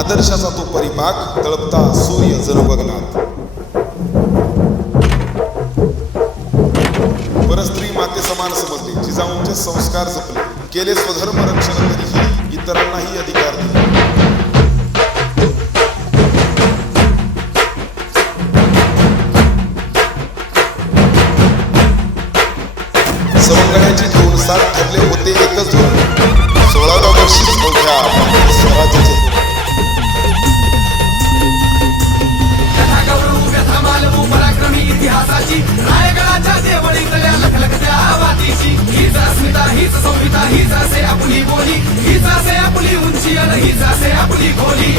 आदर्शाचा तो परिपाक तळपता सूर्य जणू गगनात. परस्त्री माते समान समजले, जिजाऊंचे संस्कार जपले, केले स्वधर्म रक्षण तरीही इतरांनाही अधिकार दिले. सवंगड्याची घेऊन साथ ठरले होते एकच धोरण, 16व्या वर्षीच अवघ्या स्वराज्याचे पराक्रमी इतिहासाची रायगडाच्या देवळीतल्या लखलखत्या आवातीची हीच अस्मिता, हीच संहिता, हीच असे आपली बोली, हीच असे आपली उंची आणि हीच असे आपली खोली.